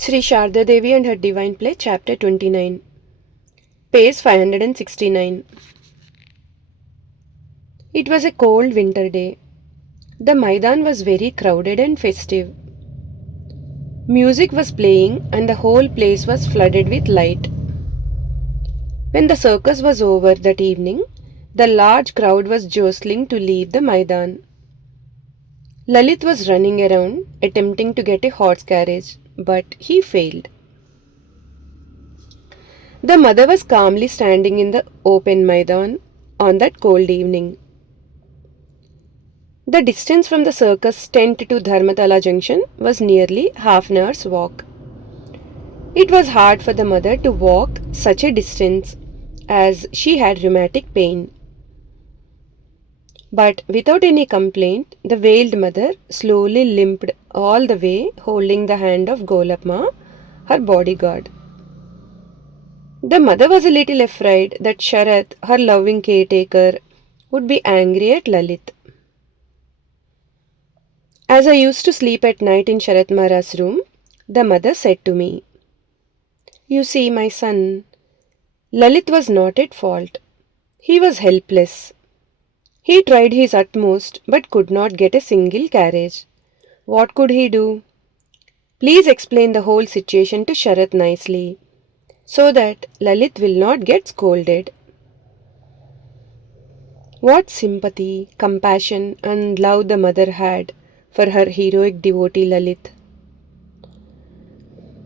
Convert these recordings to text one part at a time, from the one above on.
Sri Sharda Devi and Her Divine Play, Chapter 29, page 569. It was a cold winter day. The Maidan was very crowded and festive. Music was playing and the whole place was flooded with light. When the circus was over that evening, the large crowd was jostling to leave the Maidan. Lalit was running around, attempting to get a horse carriage, but he failed. The mother was calmly standing in the open Maidan on that cold evening. The distance from the circus tent to Dharmatala junction was nearly half an hour's walk. It was hard for the mother to walk such a distance as she had rheumatic pain. But without any complaint, the veiled mother slowly limped all the way, holding the hand of Golapma, her bodyguard. The mother was a little afraid that Sharat, her loving caretaker, would be angry at Lalit. As I used to sleep at night in Sharat Mahara's room, the mother said to me, "You see, my son, Lalit was not at fault. He was helpless. He tried his utmost but could not get a single carriage. What could he do? Please explain the whole situation to Sharat nicely, so that Lalit will not get scolded." What sympathy, compassion, and love the mother had for her heroic devotee Lalit.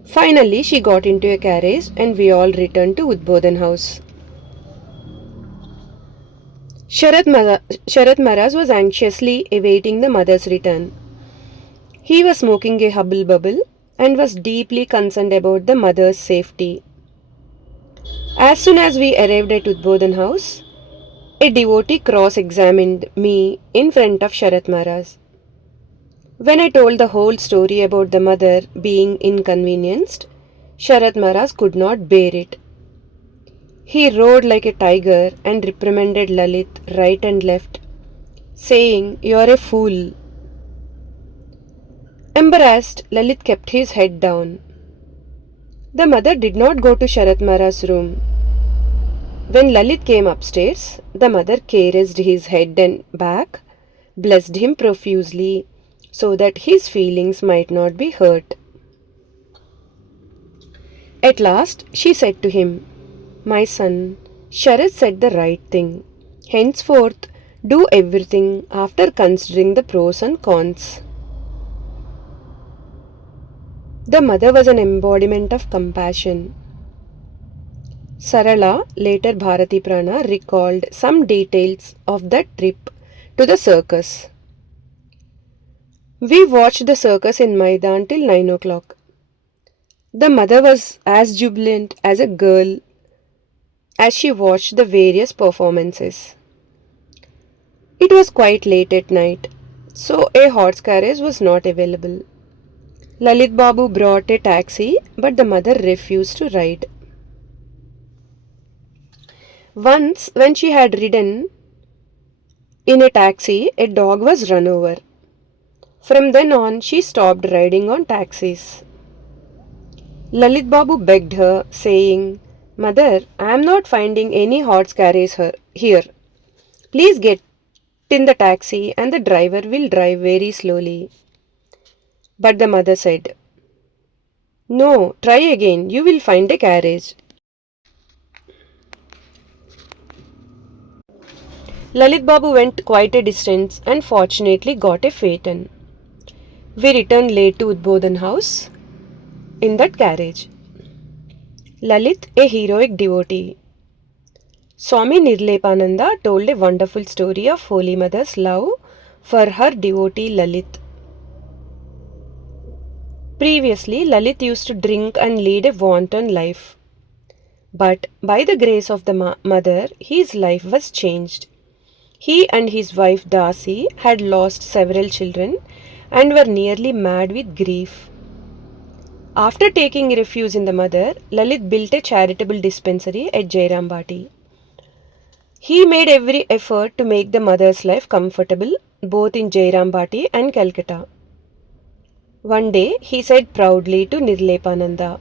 Finally, she got into a carriage and we all returned to Udbodhan house. Sharat Maharaj was anxiously awaiting the mother's return. He was smoking a hubble bubble and was deeply concerned about the mother's safety. As soon as we arrived at Udbodhan house, a devotee cross-examined me in front of Sharat Maharaj. When I told the whole story about the mother being inconvenienced, Sharat Maharaj could not bear it. He roared like a tiger and reprimanded Lalit right and left, saying, "You are a fool." Embarrassed, Lalit kept his head down. The mother did not go to Sharat Maharaj's room. When Lalit came upstairs, the mother caressed his head and back, blessed him profusely, so that his feelings might not be hurt. At last, she said to him, "My son, Sharat said the right thing. Henceforth, do everything after considering the pros and cons." The mother was an embodiment of compassion. Sarala, later Bharati Prana, recalled some details of that trip to the circus. We watched the circus in Maidan till 9 o'clock. The mother was as jubilant as a girl as she watched the various performances. It was quite late at night, so a horse carriage was not available. Lalit Babu brought a taxi, but the mother refused to ride. Once, when she had ridden in a taxi, a dog was run over. From then on, she stopped riding on taxis. Lalit Babu begged her, saying, "Mother, I am not finding any horse carriage here. Please get in the taxi and the driver will drive very slowly." But the mother said, "No, try again, you will find a carriage." Lalit Babu went quite a distance and fortunately got a phaeton. We returned late to Udbodhan house in that carriage. Lalit, a heroic devotee. Swami Nirlepananda told a wonderful story of Holy Mother's love for her devotee Lalit. Previously, Lalit used to drink and lead a wanton life. But by the grace of the mother, his life was changed. He and his wife Dasi had lost several children and were nearly mad with grief. After taking refuge in the mother, Lalit built a charitable dispensary at Jairambati. He made every effort to make the mother's life comfortable both in Jairambati and Calcutta. One day he said proudly to Nirlepananda.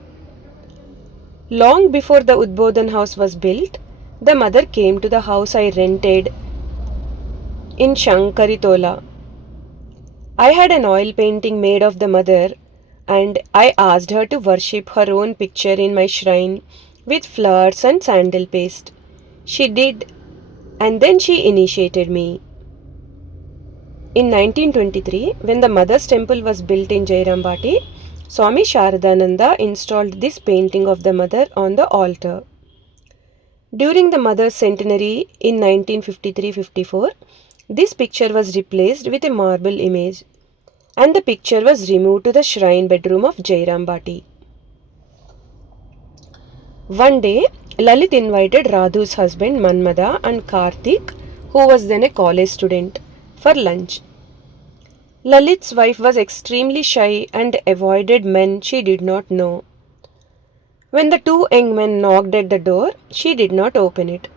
Long before the Udbodhan house was built, the mother came to the house I rented in Shankaritola. I had an oil painting made of the mother, and I asked her to worship her own picture in my shrine with flowers and sandal paste. She did, and then she initiated me. In 1923, when the Mother's Temple was built in Jairambati, Swami Sharadananda installed this painting of the Mother on the altar. During the Mother's centenary in 1953-54, this picture was replaced with a marble image, and the picture was removed to the shrine bedroom of Jairambati. One day, Lalit invited Radhu's husband Manmada and Karthik, who was then a college student, for lunch. Lalit's wife was extremely shy and avoided men she did not know. When the two young men knocked at the door, she did not open it.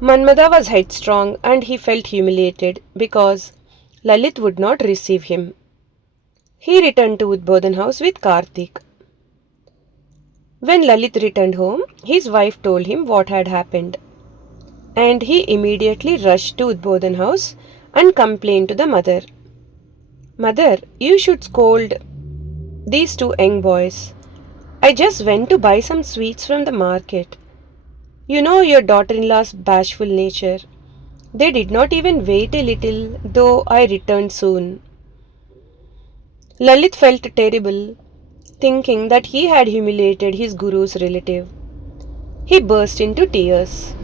Manmada was headstrong and he felt humiliated because Lalit would not receive him. He returned to Udbodhan house with Karthik. When Lalit returned home, his wife told him what had happened, and he immediately rushed to Udbodhan house and complained to the mother. Mother, you should scold these two young boys. I just went to buy some sweets from the market. You know your daughter-in-law's bashful nature. They did not even wait a little, though I returned soon. Lalit felt terrible, thinking that he had humiliated his guru's relative. He burst into tears.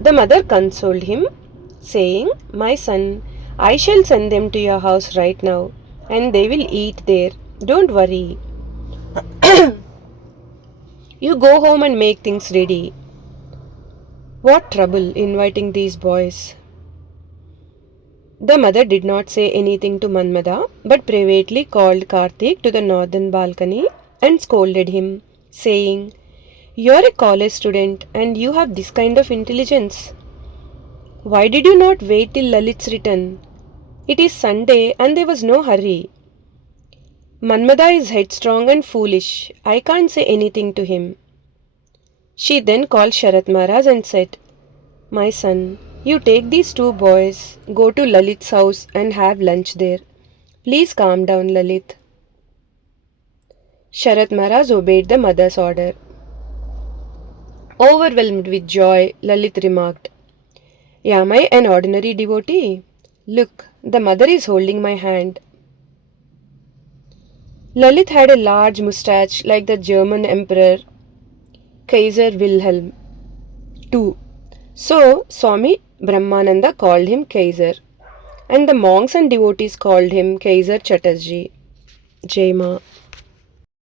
The mother consoled him, saying, My son, I shall send them to your house right now, and they will eat there. Don't worry. You go home and make things ready. What trouble inviting these boys? The mother did not say anything to Manmada, but privately called Karthik to the northern balcony and scolded him, saying, You're a college student and you have this kind of intelligence. Why did you not wait till Lalit's return? It is Sunday and there was no hurry. Manmada is headstrong and foolish. I can't say anything to him. She then called Sharat Maharaj and said, My son, you take these two boys, go to Lalit's house and have lunch there. Please calm down, Lalit. Sharat Maharaj obeyed the mother's order. Overwhelmed with joy, Lalit remarked, Am I an ordinary devotee? Look, the mother is holding my hand. Lalit had a large moustache like the German Emperor Kaiser Wilhelm II. So, Swami Brahmananda called him Kaiser, and the monks and devotees called him Kaiser Chatterjee. Jai Ma.